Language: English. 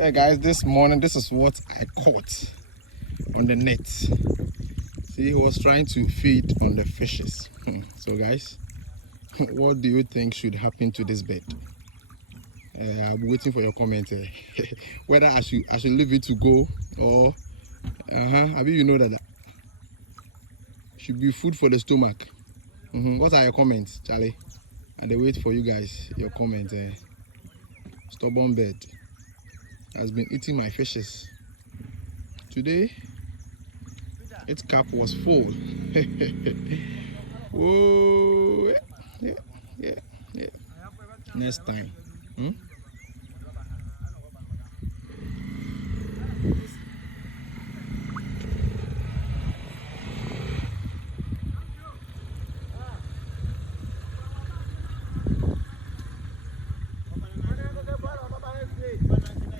Yeah, guys, this morning, this is what I caught on the net. See, he was trying to feed on the fishes. So, guys, what do you think should happen to this bed? I'm waiting for your comment. Whether I should leave it to go or, I mean, you know that should be food for the stomach. What are your comments, Charlie? And they wait for you guys. Your comment. Stubborn bird has been eating my fishes. Today, its cap was full. Whoa, yeah. Next time.